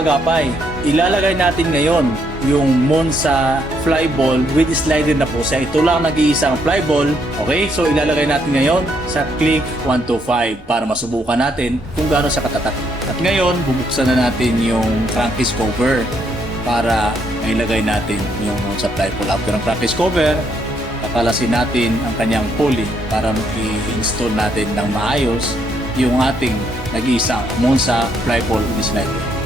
mga agapay, ilalagay natin ngayon yung Monza flyball with slider na po siya. Ito lang nag-iisang flyball. Okay, so ilalagay natin ngayon sa click 125 para masubukan natin kung gaano siya katatak. At ngayon, bubuksan na natin yung crankcase cover para ilagay natin yung Monza flyball. After ng crankcase cover, kakalasin natin ang kanyang pulley para i-install natin ng maayos yung ating nag-iisang Monza flyball with slider.